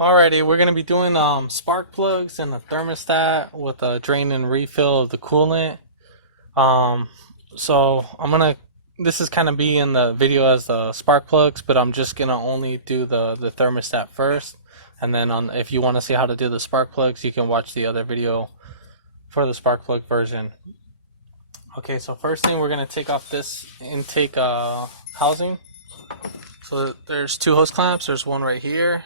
Alrighty, we're gonna be doing spark plugs and a thermostat with a drain and refill of the coolant. Um, so I'm gonna this is kind of be in the video as the spark plugs, but I'm just gonna only do the thermostat first, and then on if you want to see how to do the spark plugs, you can watch the other video for the spark plug version. Okay, so first thing we're gonna take off this intake housing. So there's two hose clamps. There's one right here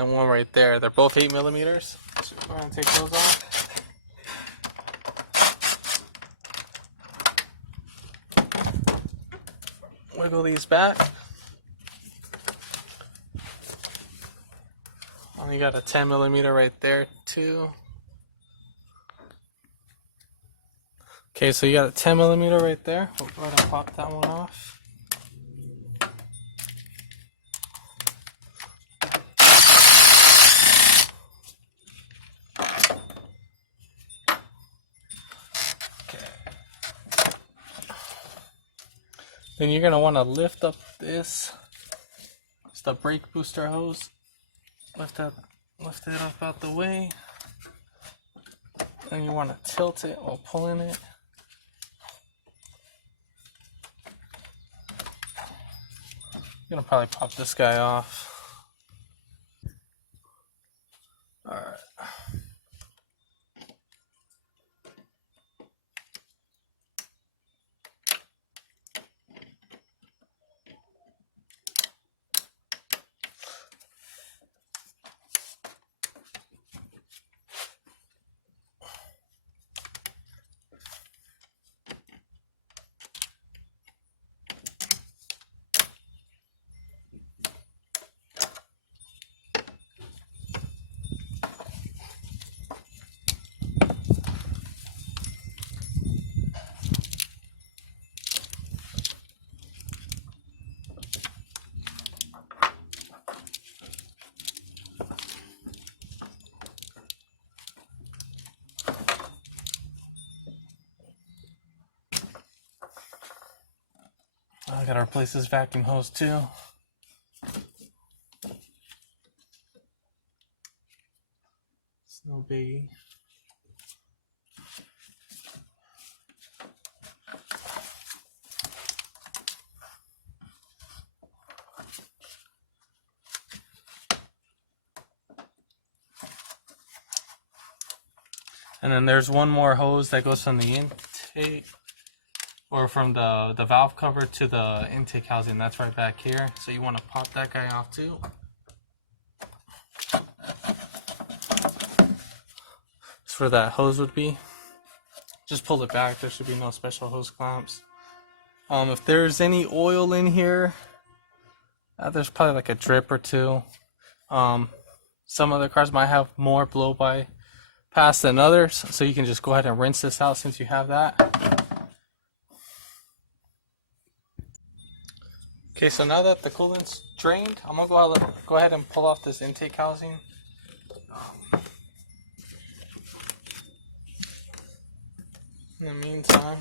and one right there. They're both 8 millimeters. So we're gonna take those off. Wiggle these back. Only got a 10 millimeter right there too. Okay, so you got a 10 millimeter right there. We'll go ahead and pop that one off. Then you're gonna want to lift up this. It's the brake booster hose. Lift it up out the way. Then you want to tilt it while pulling it. I'm gonna probably pop this guy off. All right. I gotta replace this vacuum hose too. It's no biggie. And then there's one more hose that goes from the intake or from the valve cover to the intake housing. That's right back here. So you want to pop that guy off too. That's where that hose would be. Just pull it back. There should be no special hose clamps. If there's any oil in here, there's probably like a drip or two. Some other cars might have more blow by pass than others, so you can just go ahead and rinse this out since you have that. Okay, so now that the coolant's drained, I'm gonna go ahead and pull off this intake housing. In the meantime,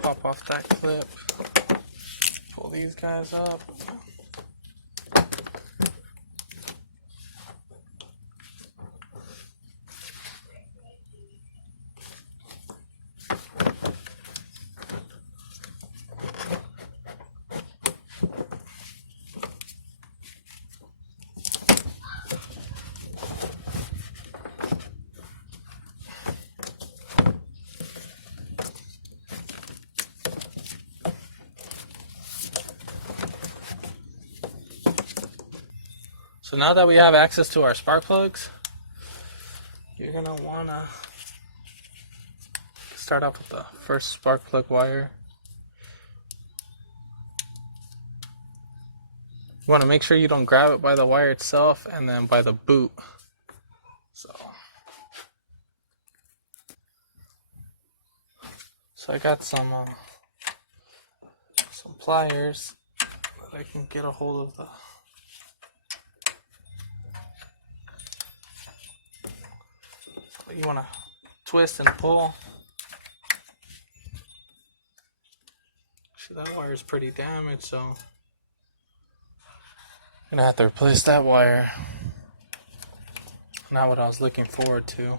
pop off that clip, pull these guys up. So now that we have access to our spark plugs, you're gonna wanna start off with the first spark plug wire. You wanna make sure you don't grab it by the wire itself and then by the boot. So I got some pliers that I can get a hold of the you want to twist and pull. Actually, that wire is pretty damaged, so Gonna have to replace that wire. Not what I was looking forward to.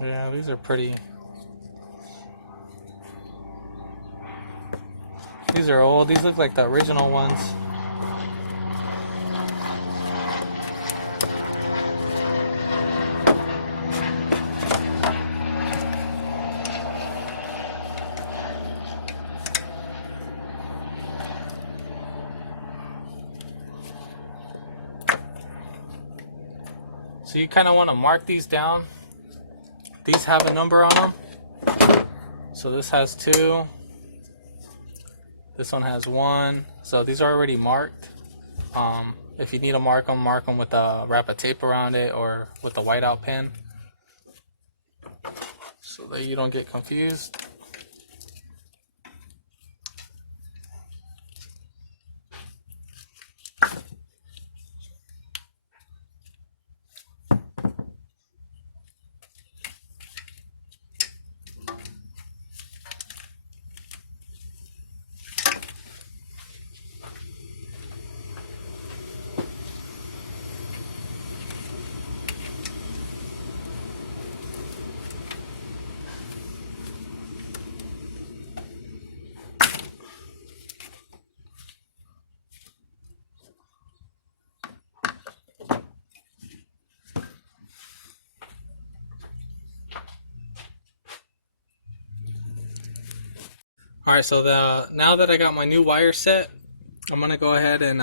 Yeah, these are pretty. These are old. These look like the original ones. So you kind of want to mark these down. These have a number on them. So this has 2. This one has 1. So these are already marked. If you need to mark them with a wrap of tape around it or with a whiteout pen, so that you don't get confused. Alright, so now that I got my new wire set, I'm going to go ahead and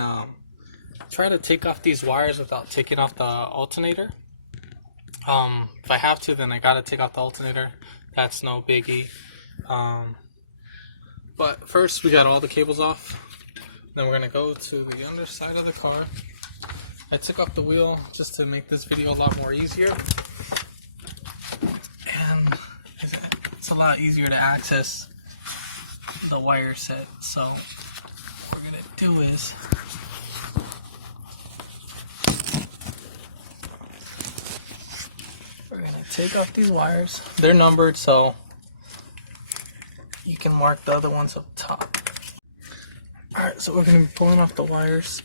try to take off these wires without taking off the alternator. If I have to, then I got to take off the alternator. That's no biggie. But first, we got all the cables off. Then we're going to go to the underside of the car. I took off the wheel just to make this video a lot more easier. And it's a lot easier to access the wire set. So what we're gonna do is we're gonna take off these wires. They're numbered, so you can mark the other ones up top. Alright, so we're gonna be pulling off the wires.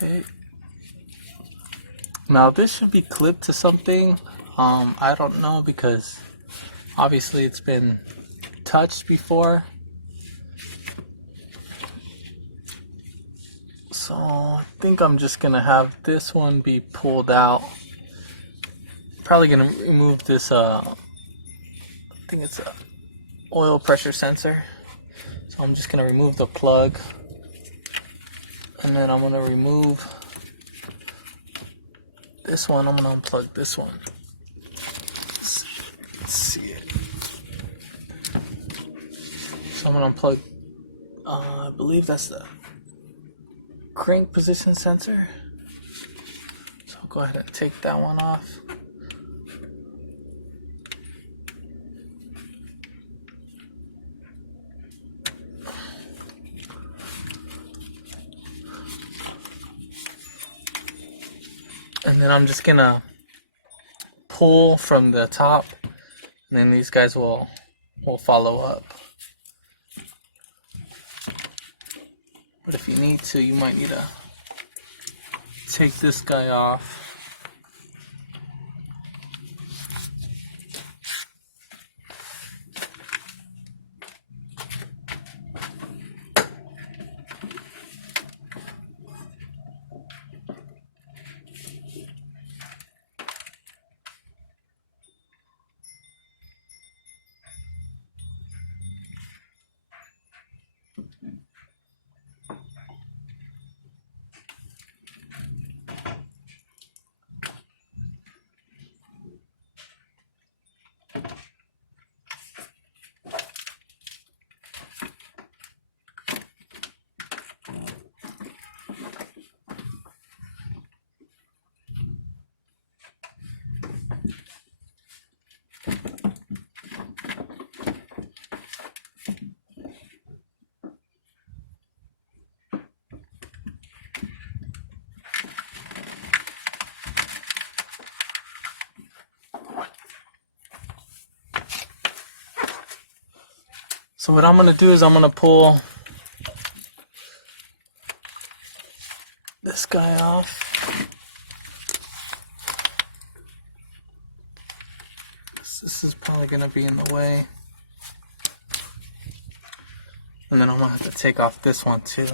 Okay. Now this should be clipped to something. I don't know, because obviously it's been touched before. So I think I'm just gonna have this one be pulled out. Probably gonna remove this I think it's a oil pressure sensor. So I'm just gonna remove the plug. And then I'm gonna remove this one. I'm gonna unplug this one. Let's see it. So I'm gonna unplug, I believe that's the crank position sensor. So I'll go ahead and take that one off. And then I'm just gonna pull from the top, and then these guys will follow up. But if you need to, you might need to take this guy off. So what I'm gonna do is I'm gonna pull this guy off. This is probably gonna be in the way. And then I'm gonna have to take off this one too.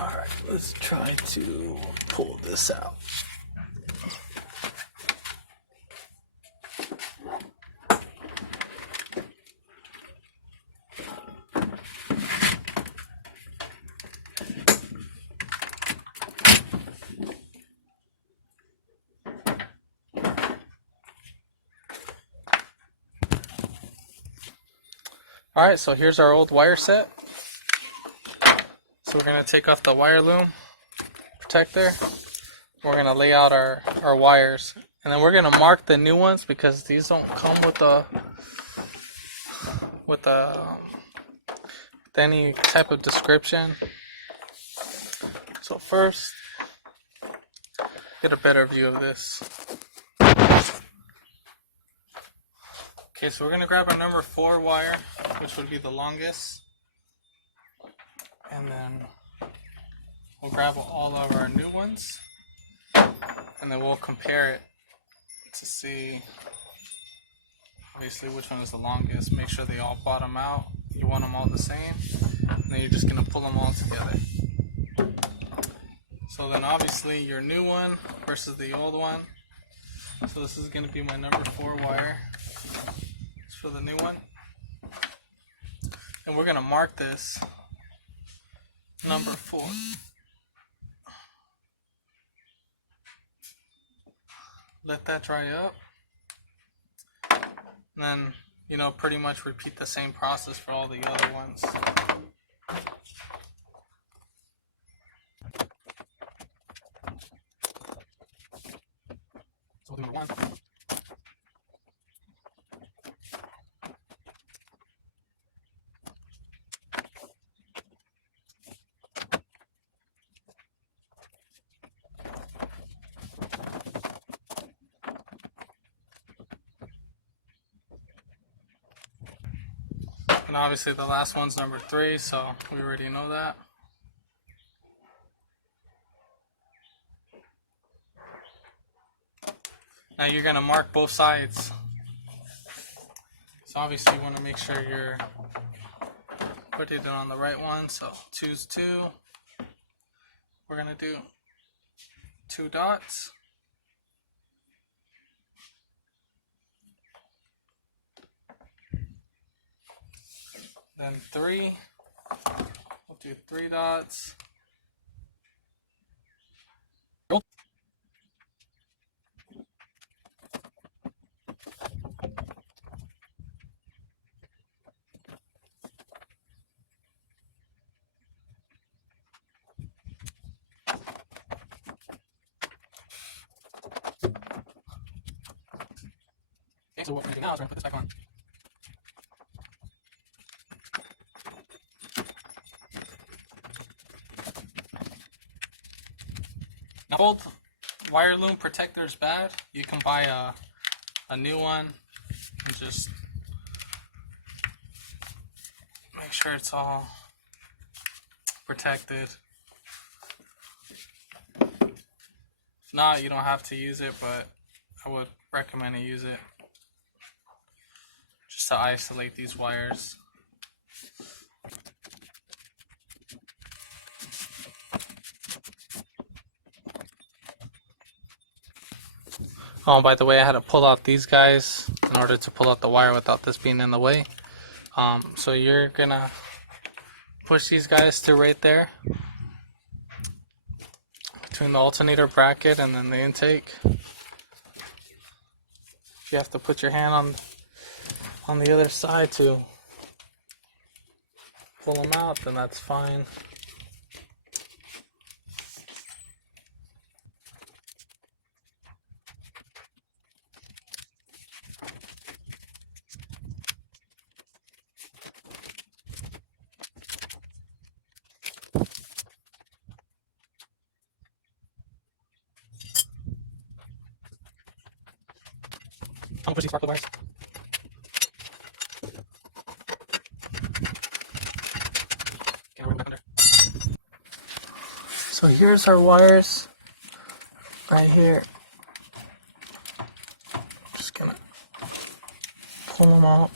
Alright, let's try to pull this out. Alright, so here's our old wire set. So we're going to take off the wire loom protector. We're going to lay out our wires. And then we're going to mark the new ones because these don't come with any type of description. So first, get a better view of this. Okay, so we're going to grab our number 4 wire, which would be the longest. And then we'll grab all of our new ones. And then we'll compare it to see, obviously, which one is the longest. Make sure they all bottom out. You want them all the same. And then you're just going to pull them all together. So then obviously your new one versus the old one. So this is going to be my number 4 wire. It's for the new one. And we're going to mark this number 4. Let that dry up. And then, pretty much repeat the same process for all the other ones. So we'll do number 1. And obviously the last one's number 3, so we already know that. Now you're going to mark both sides. So obviously you want to make sure you're putting it on the right one. So 2's 2. We're going to do 2 dots. Then 3, we'll do 3 dots. Okay, so what we're going to do now is we're going to put this back on. Now, old wire loom protector is bad. You can buy a new one and just make sure it's all protected. If not, you don't have to use it, but I would recommend to use it just to isolate these wires. Oh, by the way, I had to pull out these guys in order to pull out the wire without this being in the way. So you're gonna push these guys to right there between the alternator bracket and then the intake. If you have to put your hand on the other side to pull them out, then that's fine. I'm gonna push these spark plug wires. Okay, now we're back under. So here's our wires right here. Just gonna pull them out.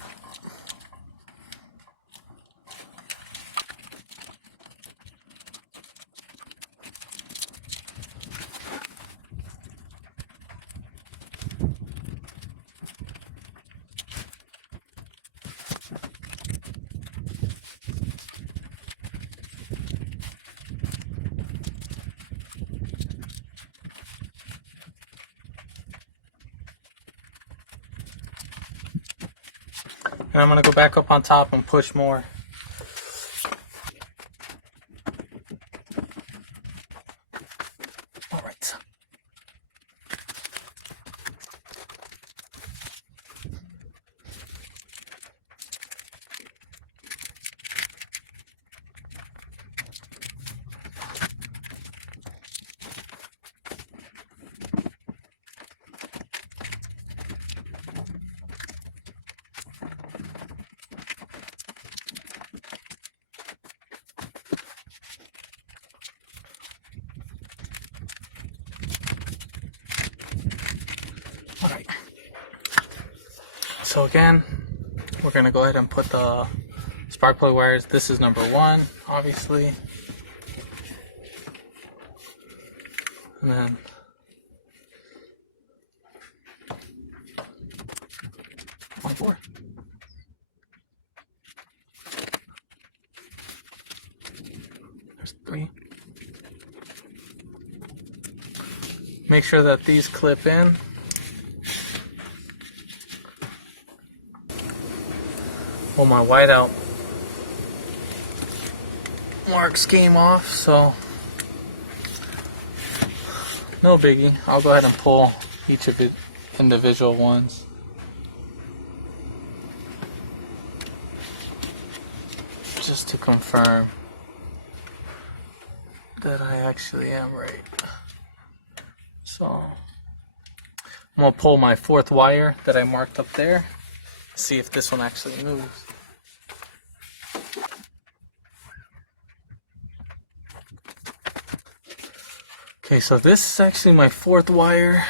And I'm gonna go back up on top and push more. All right. All right. So again, we're gonna go ahead and put the spark plug wires. This is number 1, obviously. And then line 4. There's 3. Make sure that these clip in. Well, my whiteout marks came off, so no biggie. I'll go ahead and pull each of the individual ones. Just to confirm that I actually am right. So I'm gonna pull my 4th wire that I marked up there. See if this one actually moves. Okay, so this is actually my 4th wire.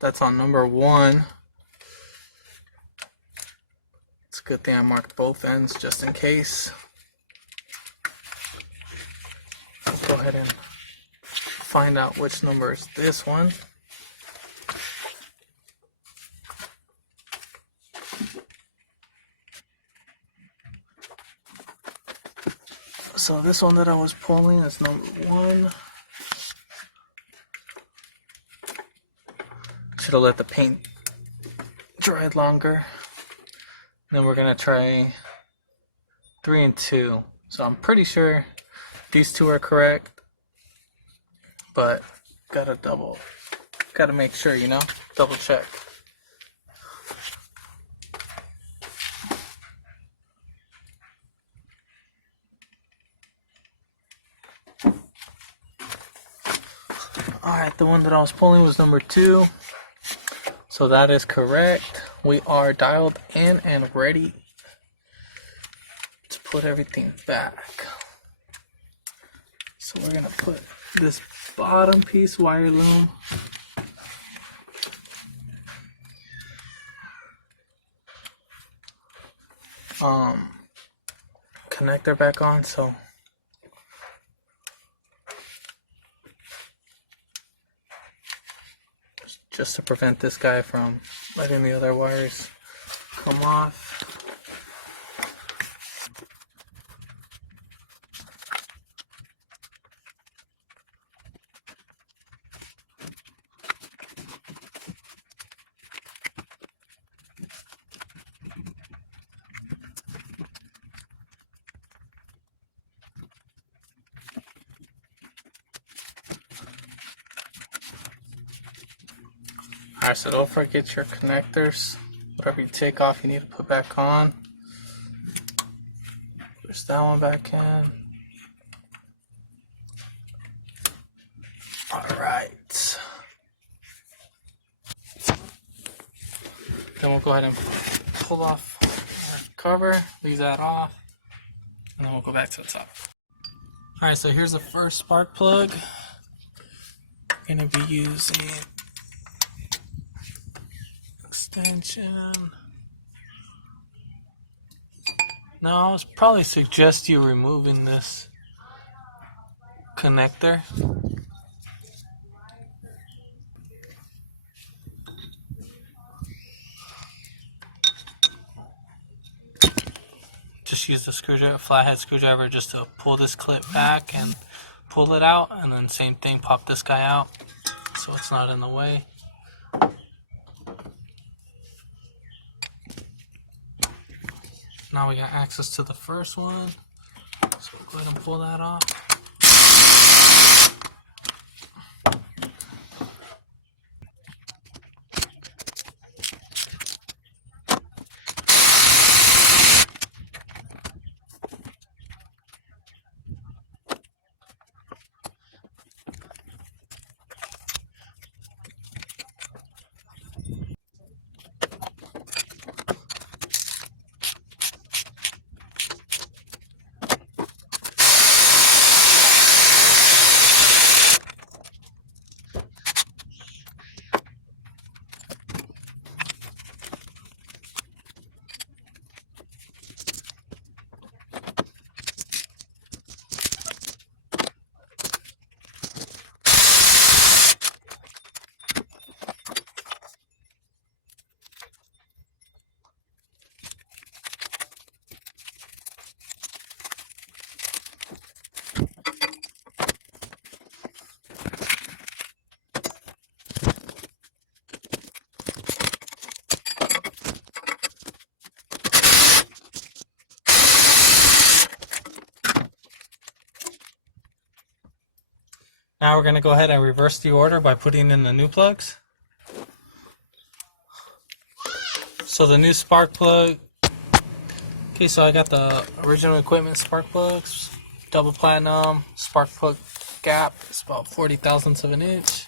That's on number 1. It's a good thing I marked both ends just in case. Let's go ahead and find out which number is this one. So this one that I was pulling is number 1. Should have let the paint dry longer. Then we're gonna try 3 and 2. So I'm pretty sure these 2 are correct, but gotta make sure, you know, double check. Alright, the one that I was pulling was number 2. So that is correct. We are dialed in and ready to put everything back. So we're gonna put this bottom piece wire loom connector back on. So just to prevent this guy from letting the other wires come off. Alright, so don't forget your connectors. Whatever you take off, you need to put back on. Push that one back in. Alright. Then we'll go ahead and pull off our cover, leave that off, and then we'll go back to the top. Alright, so here's the first spark plug. I'm going to be using extension. Now, I would probably suggest you removing this connector. Just use the screwdriver, flathead screwdriver, just to pull this clip back and pull it out, and then same thing, pop this guy out so it's not in the way. Now we got access to the first one, so we'll go ahead and pull that off. Now we're going to go ahead and reverse the order by putting in the new plugs. So the new spark plug. Okay, so I got the original equipment spark plugs, double platinum, spark plug gap. It's about 40 thousandths of an inch.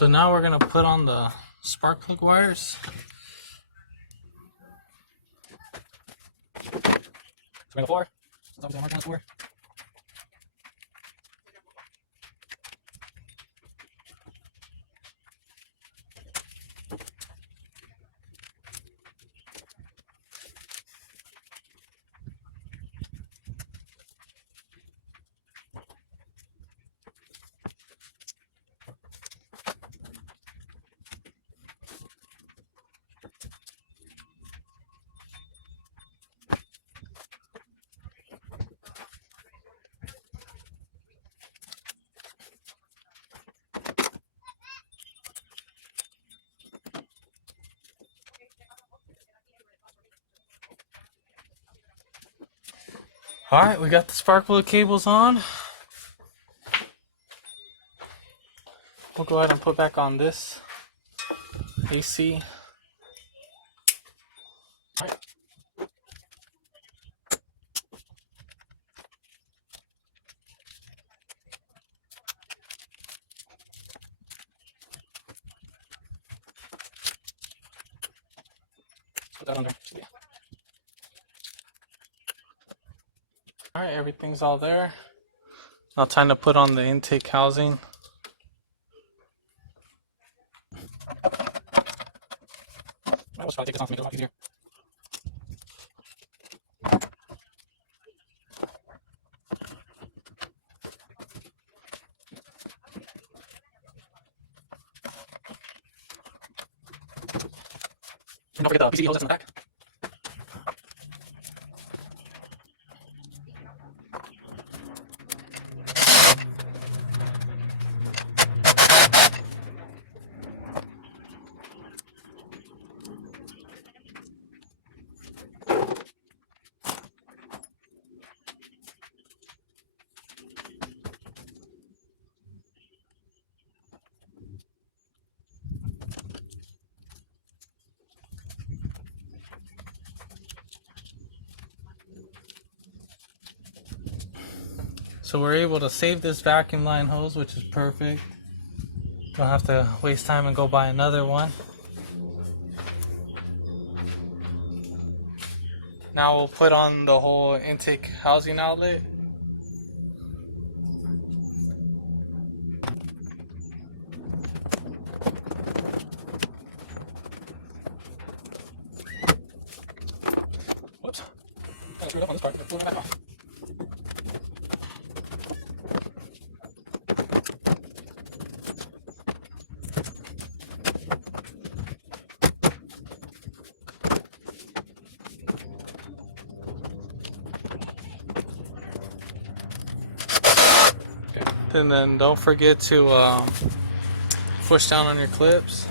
So now we're gonna put on the spark plug wires. Bring the floor. That's what we're marking for. Alright, we got the spark plug cables on. We'll go ahead and put back on this AC. Alright. Put that on there. Alright, everything's all there. Now time to put on the intake housing. I was trying to take this off to make it a lot easier. And don't forget the PCB hose that's in the back. So we're able to save this vacuum line hose, which is perfect. Don't have to waste time and go buy another one. Now we'll put on the whole intake housing outlet. Whoops. I screwed up on this part. Pull it back off. And then don't forget to push down on your clips.